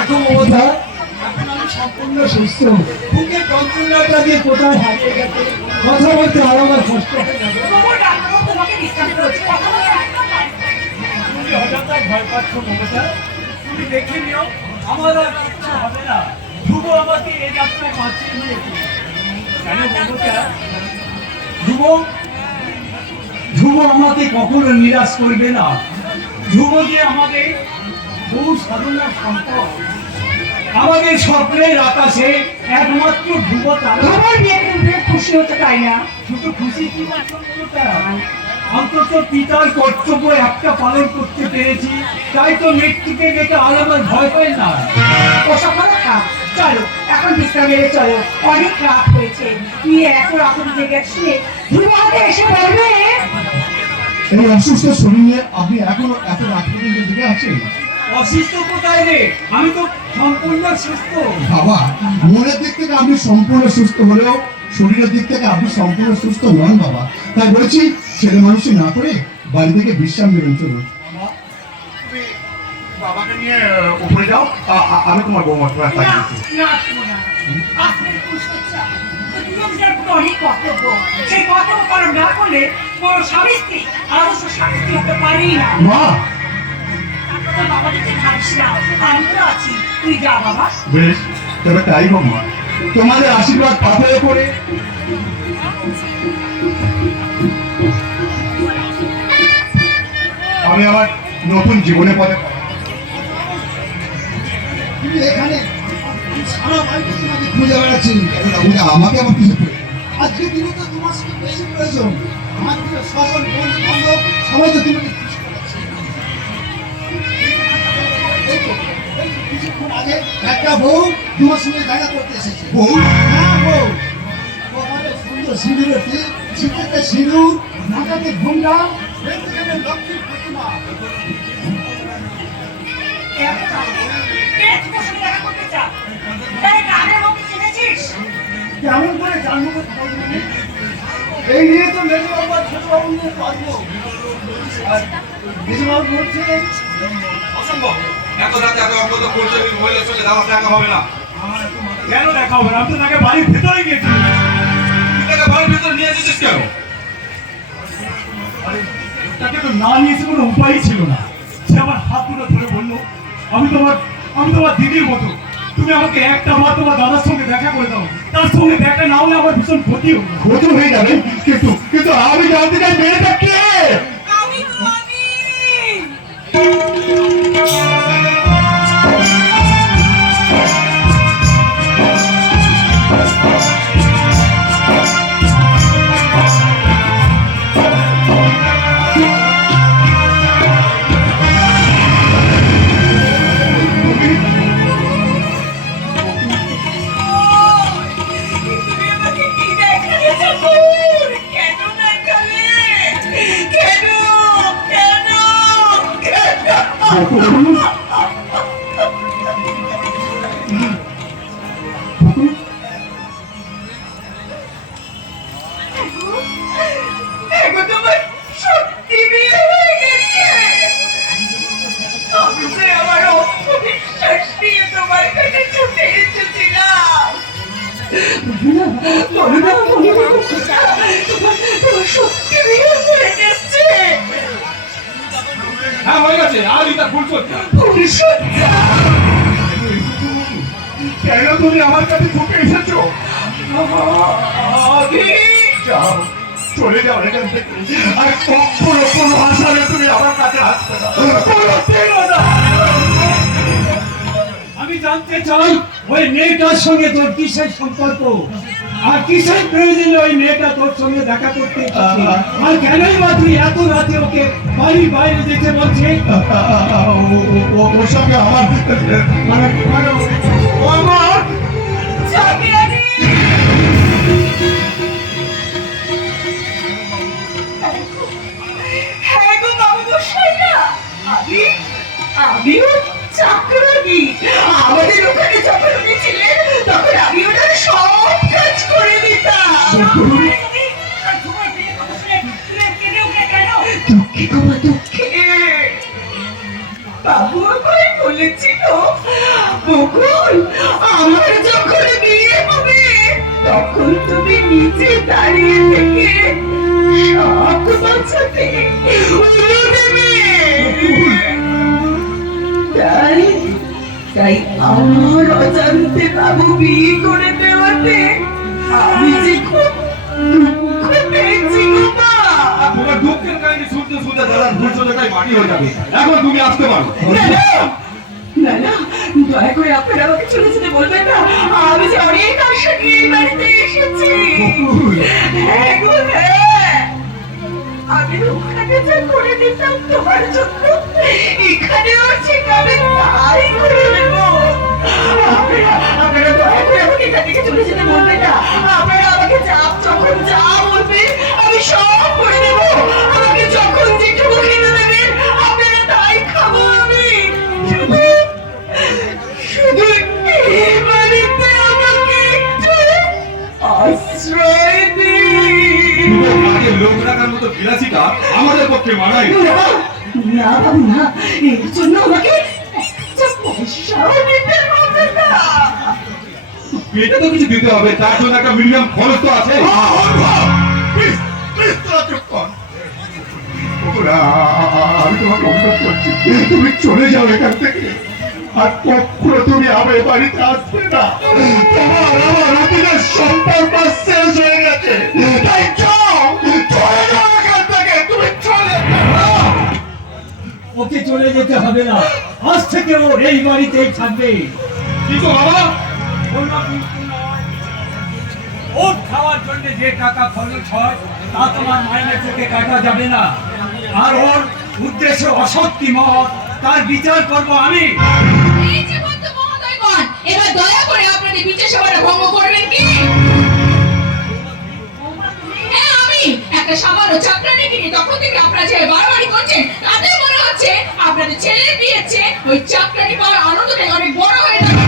এখন মমতা, এখন আমি সম্পূর্ণ সুস্থ। বুকের যন্ত্রণাটা দিয়ে কোথায় হারিয়ে গেছে, কথা বলতে আর আমার কষ্ট হয়ে যাবে। তুমি হঠাৎ ভয় পাচ্ছ মমতা? তুমি দেখে নিও, আমার আর কিচ্ছু হবে না। ধ্রুব আমাকে এই যাত্রায় বাঁচিয়ে নিয়েছে। কেন মমতা? ধ্রুব আমাকে কখনো নিরাশ করবে না। ধ্রুব যে আমাদের বহু সাধনার সম্পদ, আমাদের স্বপ্নের আকাশে একমাত্র ধ্রুব তারা। আমার বিয়ে খুশি হতে তাই না? শুধু খুশি কি অন্তত পিতার কর্তব্য একটা পালন করতে পেরেছি, তাই তো মৃত্যুকে দেখে আর আমার ভয় পাই না। ওসব কথা খা, চলো এখন বিশ্রাম মেরে চলো, অনেক রাত হয়েছে। তুই এত রাত জেগে শুনে ধ্রুব হাতে এসে পড়বে। এই অসুস্থ শরীর নিয়ে আপনি এখনো এত রাত পর্যন্ত জেগে আছেন? অসুস্থ কোথায় রে? আমি তো সম্পূর্ণ সুস্থ। বাবা, মনের দিক থেকে আপনি সম্পূর্ণ সুস্থ হলেও শরীরের দিক থেকে আপনি সম্পূর্ণ সুস্থ নন বাবা। তাই বলছি, ছেলে মানুষই না করে বাড়ি থেকে বিশ্রাম নেবেন। চলুন বাবাকে নিয়ে উপরে যাও, আমি তোমার বৌমা তোমার না না শোনা, আজকে কুসচ্ছা অনেক কর্তব্য, সেই কর্তব্য পালন না করলে কোনো স্বামী স্ত্রী আদর্শ স্বামী স্ত্রী হতে পারি না। মা, তোর বাবা যদি ভাবিস না, আমি তো আছি, তুই যা বাবা। বেশ, তবে তাই হোক মা। তোমাদের আশীর্বাদ পাথরে পড়ে আমি আমার নতুন জীবনে পথে এখানে সারা বাড়িতে তোমাকে খুঁজে বেড়াচ্ছি। আমাকে আমার কিছু আজকে দিনে তো তোমার সাথে বেশি প্রয়োজন। আমার শাসন বন্ধু বান্ধব সবাই তো তোমাকে খুশি করাচ্ছে। কিছুক্ষণ আগে একটা বউ তোমার সঙ্গে দেখা করতে এসেছে। বউ? হ্যাঁ বউ। তোমাদের সুন্দর সিঁদুরের টিপ, শীতেতে সিঁদুর, নাকাতে ঘুমটা, লক্ষ্মীর প্রতিমা। কেমন করে জানবো? এই নিয়ে তো মেজো বাবা ছোট বাবু নিয়ে পারবো। মেজো বাবু বলছে অসম্ভব, এত রাতে এত অঙ্গত করছে, মহিলার সঙ্গে দেখা হবে না। কেন দেখা হবে না? আমি তো তাকে বাড়ির ভেতরে গিয়েছি। তাকে বাড়ির ভিতরে নিয়ে এসেছিস কেন? তাকে তো না নিয়েছে কোনো উপায়ই ছিল না। সে আমার হাত দুটো ধরে বললো, আমি তোমার দিদির মতো, তুমি আমাকে একটা বার তোমার দাদার সঙ্গে দেখা করে দাও। তার সঙ্গে দেখা না হলে আমার ভীষণ ক্ষতি হয়ে যাবে। কিন্তু আমি জানতে চাই মেয়েটা কে? হ্যাঁ হয়ে গেছে, আর এটা ভুল করছে। কেন তুমি আমার কাছে ঢুকে এসেছো? যাও, চলে যাও এখান থেকে। আর কখনো কোনো আশারে তুমি আমার কাছে আসবে না। আমি জানতে চাই ওই মেয়েটার সঙ্গে তোর কিসের সম্পর্ক, আর কিসের প্রয়োজনে ওই মেয়েটা তোর সঙ্গে দেখা করতে এসেছে, আর কেনই বা তুই এত রাতে ওকে বাড়ির বাইরে যেতে বলছে? ওর সঙ্গে আমার আমার আমিও চাকরানি, আমাদের ওখানে যখন উনি ছিলেন তখন আমি ওনার সব কাজ করে দিতাম। দুঃখে তোমার দুঃখে বাবু আমায় বলেছিল বকুল, আমার যখন বিয়ে হবে তখন তুমি নিচে দাঁড়িয়ে থেকে সব বাচ্চাতে উড়ে দেবে। তাই তাই আমার অজান্তে বাবু বিয়ে করে দেওয়াতে আমি যে খুব দুঃখ পেয়েছি গো মা। তোমার দুঃখের কাহিনী শুনতে শুনতে দাদার ধৈর্যটাই মাটি হয়ে যাবে। এখন তুমি আসতে পারো। না না, দয়া করে আপনারা আমাকে চলে যেতে বলবেন না। আমি যে অনেক আশা নিয়ে এই বাড়িতে এসেছি। হ্যাঁ গো, হ্যাঁ। আমি ওখানে যা করে দিতাম তোমার জন্য, এখানেও ঠিক আমি তাই করে দেব। আপনারা দয়া করে আমাকে এখান থেকে চলে যেতে বলবেন না। আপনারা আমাকে যখন যা বলবেন আমি সব করে দেব। আমাকে যখন যেটুকু খেতে দেবেন আপনারা তাই খাবো আমি। শুধু এই বাড়িতে আমাকে একটু আশ্রয় দিন। আগে লোক রাখার মতো বিলাসিতা আমাদের পক্ষে মানায় না। না বাবু না, এর জন্য আমাকে একটা পয়সাও দিতে হবে না। পেটে তো কিছু দিতে হবে, তার জন্য একটা মিনিমাম খরচ তো আছে। আমি তোমাকে অনুরোধ করছি, তুমি চলে যাও এখান থেকে, আর কখনো তুমি আমার বাড়িতে আসবে না। তোমার আমার অতীতের সম্পর্ক শেষ হয়ে গেছে। তাই যাও, চলে যাও এখান থেকে, তুমি চলে যাও। ওকে চলে যেতে হবে না, আজ থেকে ও এই বাড়িতেই থাকবে। কিন্তু বাবা, ওর খাওয়ার জন্য যে টাকা খরচ হয় তা তোমার মাইনে থেকে কাটা যাবে না। আর ওর উদ্দেশ্য অসত্যি মত, তার বিচার করব আমি। এই যে বন্ধু মহোদয়গণ, এবার দয়া করে আপনাদের বিচার সভাটা ভঙ্গ করবেন কি? হ্যাঁ, আমি একটা সামান্য চাকরানি কিনি, তখন থেকে আপনারা যে বাড়াবাড়ি করছেন তাতে মনে হচ্ছে আপনাদের ছেলের বিয়ের চেয়ে ওই চাকরানি পাওয়ার আনন্দটাই অনেক বড় হয়ে যাচ্ছে।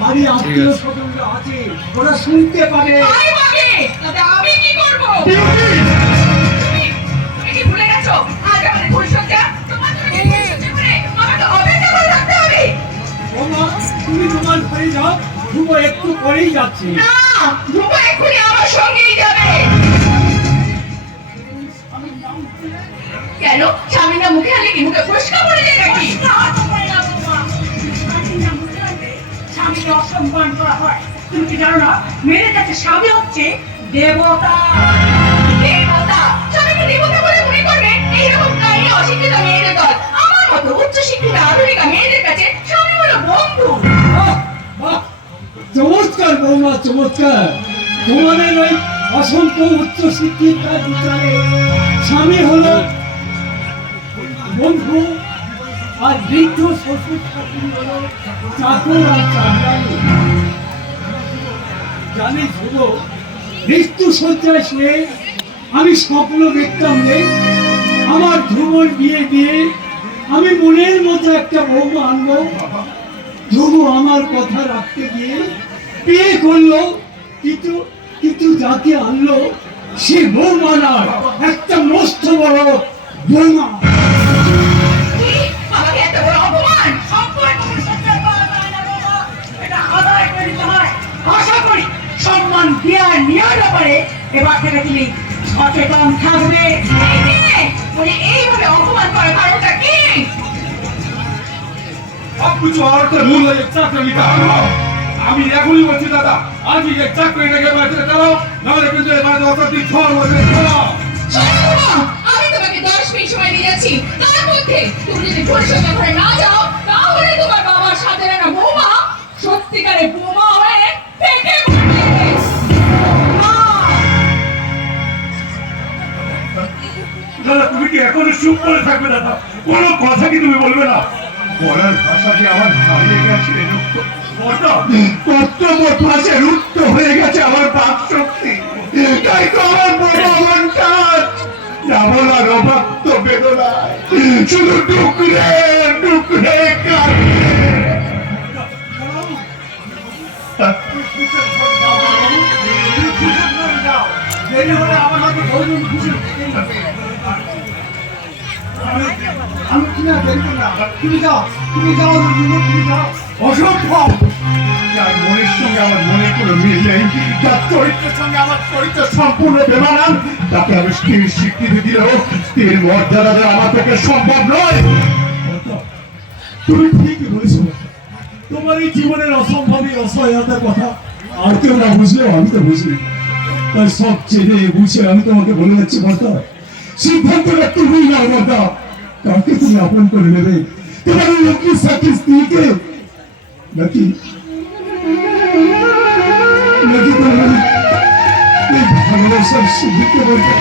বাড়ি আত্মীয় স্বজনরা আছে, ওরা শুনতে পাবে। তাই ভাবে, তাতে আমি কি করবো? তুমি কি ভুলে গেছো আজ আমাদের ভবিষ্যৎটা? তোমার জন্য কি ভবিষ্যৎ করে আমাকে অপেক্ষা করে থাকতে হবে? ওমা, তুমি তোমার ঘরে যাও, ধ্রুব একটু পরেই যাচ্ছে। না, ধ্রুব এক্ষুনি আমার সঙ্গেই যাবে। কেন, স্বামীরা মুখে আনলে কি মুখে ফুসকা পড়ে যায় নাকি? তা তো হয় না বৌমা। স্বামী না বুঝতে পারলে স্বামীকে অসম্মান করা হয়। তুমি কি জানো না, মেয়েদের কাছে স্বামী হচ্ছে দেবতা। দেবতা? স্বামীকে দেবতা বলে মনে করবে? এইরকম কাহিনী অশিক্ষিত মেয়েদের দল। আমার মতো উচ্চ শিক্ষিত আধুনিকা মেয়েদের কাছে স্বামী হলো বন্ধু। বাহ, বাহ, চমৎকার বৌমা, চমৎকার। তোমাদের ওই অসংখ্য উচ্চ শিক্ষিতার বিচারে স্বামী হলো বন্ধু, আর বৃদ্ধ শ্বশুর শাশুড়ি হলো চাকর আর চাকরানি। জানিস ধ্রুব, মৃত্যু শয্যায় শুয়ে আমি স্বপ্ন দেখতাম রে, আমার ধ্রুবর বিয়ে দিয়ে আমি মনের মতো একটা বৌমা আনবো। ধ্রুব আমার কথা রাখতে গিয়ে বিয়ে করলো, কিন্তু কিন্তু যাকে আনলো সে বৌমা নয়, একটা মস্ত বড় বৌমা। কি? আমাকে এত বড় অপমান! সম্মান করে সজ্জা করা যায় না বাবা, এটা আদায় করে নিতে হয়। আশা করি সম্মান দেওয়ার নেওয়ার ব্যাপারে এবার থেকে তুমি সচেতন থাকবে। এই যে, মানে এইভাবে অপমান করার কারণটা কি? সবকিছু অর্থের মূল্য চাকরিটা। আমি এখনই বলছি দাদা, আজই এই চাকরিটাকে বাঁচিয়ে চালাও, নাহলে কিন্তু এই বাড়িতে অশান্তি ঝড় বসে চালাও। শোনো বাবা, আমি তোমাকে 10 মিনিট সময় দিয়ে যাচ্ছি। তার মধ্যে তুমি যদি পরিষদ ঘরে না যাও, তাহলে তোমার বাবার সাথে না বৌমা সত্যিকারের বোমা হয়ে পেটে পড়বে। দাদা, তুমি কি এখনো চুপ করে থাকবে দাদা? কোনো কথা কি তুমি বলবে না? বলার ভাষাটি আমার হারিয়ে গেছে, কর্তব্য ভাষা রুদ্ধ হয়ে গেছে আমার বাক শক্তি। তাই তো আমার বড় মনটা যাবলার অবাক্ত বেদনায় শুধু টুকরে টুকরে কাঁদে। দেরি হলে আমার হয়তো ভোজন খুশি আমি কি না দেরি করলাম তুমি যাও তুমি যাও অসম্ভব। যার মনের সঙ্গে আমার মনের কোনো মিল নেই, যার চরিত্রের সঙ্গে আমার চরিত্র সম্পূর্ণ বেমানান, তাকে আমি স্ত্রীর স্বীকৃতি দিলেও স্ত্রীর মর্যাদা দেওয়া আমার পক্ষে সম্ভব নয়। তুমি ঠিকই বলেছো। তোমার এই জীবনের অসম্ভবী অসহায়তার কথা আর কেউ না বুঝলেও আমি তো বুঝলি। তাই সব চেনে বুঝে আমি তোমাকে বলে যাচ্ছি মাতা, সিদ্ধান্তটা তুমি না মাতা। কাকে তুমি আপন করে নেবে, তোমার ওই লক্ষ্মী সাথী স্ত্রীকে নাকি নাকি তোমার এই ভালোবাসার সিদ্ধিকে বলতে,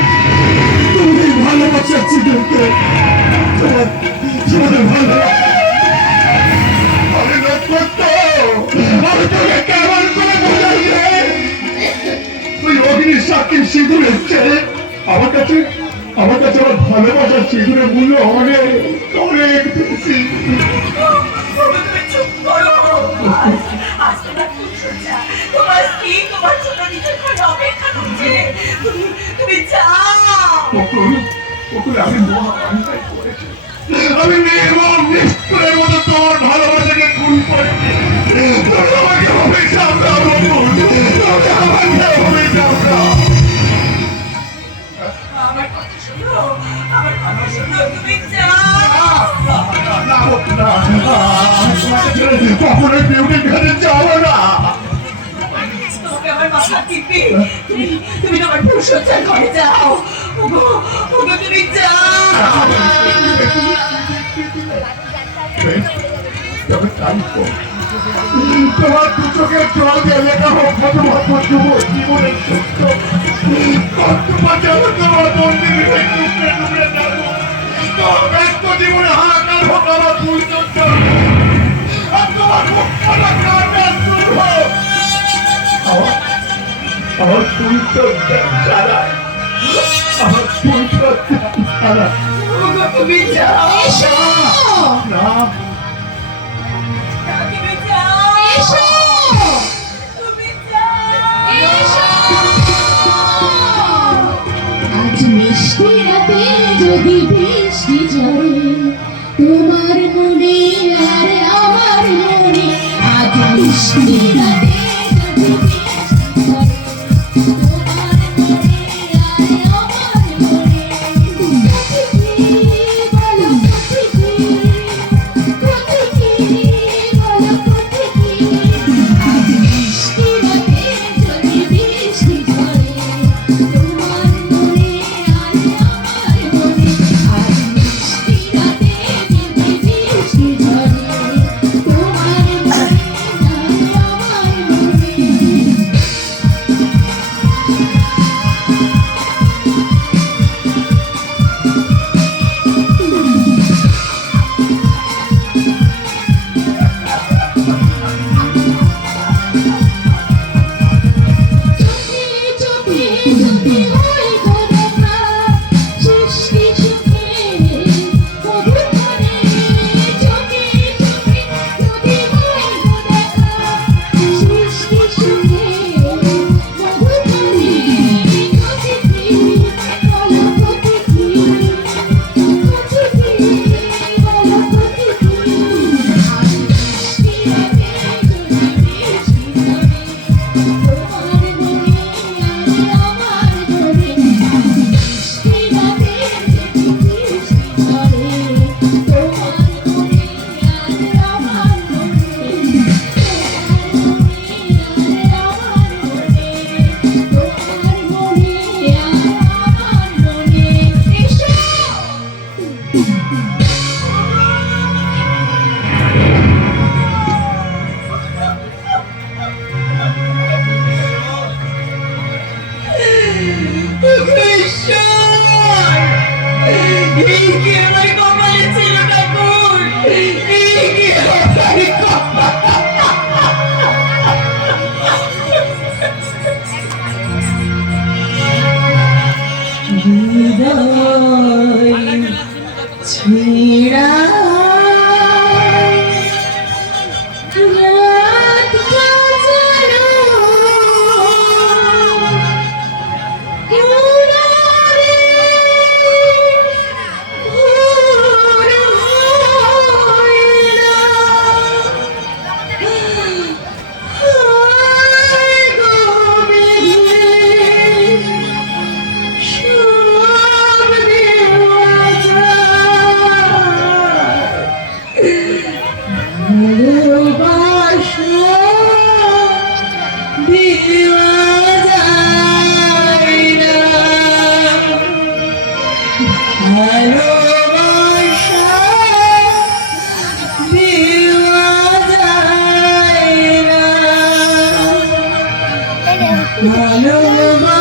তুমি এই ভালোবাসার সিদ্ধিকে তোমার তোমাদের ভালো আমি নক্ষত্র, আমি তোকে কেমন করে বোঝাই রে? তুই অগ্নির সাক্ষী সিঁদুর এসছে আমার কাছে আমার ভালোবাসার সিঁদুরের মূল্য অনেক অনেক বেশি। তুমি চুপ করো। আজ তোমার ফুলসজ্জা, তোমার স্ত্রী তোমার জন্য নিজের ঘরে অপেক্ষা করছে। তুমি যাও। আমি মহাপান্তায় করেছি, আমি নির্মম নিষ্ঠুরের মতো তোমার ভালোবাসাকে খুন করেছি। তুমি আমাকে অভিশাপ দাও বকুল, তুমি আমাকে অভিশাপ দাও। আমার কথা শোনো, আমার কথা শোনো, তুমি যাও। কখনোই বিউটির কাছে যাবো না। তোমাকে আমার মাথা টিপি, তুমি তোমার ফুলসজ্জার ঘরে যাও। ওগো, ওগো, তুমি যাও। তবে তাই তো, তোমার দু চোখের জল দিয়ে লেখা হোক শুধুমাত্র জীবনের সত্য। তোমার যেন তোমার মন্দির টুকরে টুকরে যাবো, তোমার ব্যস্ত জীবনে হাহাকার হোক আমার ফুল চর্চা, আর তোমার মুখটা কাটার শুরু হোক আমার ফুল চর্চা ছাড়ায়, আমার ফুল চর্চা ছাড়া। ওগো, তুমি যাও। এসো না তুমি যাও। এসো তুমি যাও। এসো। আজ মিষ্টি রাতে যদি বৃষ্টি ঝরে তোমার মনে আর আমার মনে, আজ মিষ্টি রাতে যদি বৃষ্টি ঝরে তোমার মনে আর আমার মনে, প্রকৃতি বলো প্রকৃতি, প্রকৃতি বলো প্রকৃতি, আজ মিষ্টি রাতে যদি বৃষ্টি ঝরে তোমার মনে আর আমার মনে, আজ মিষ্টি রাতে যদি বৃষ্টি ঝরে তোমার মনে রাত ভালোবাসা দেওয়া যায় না, ভালোবাসা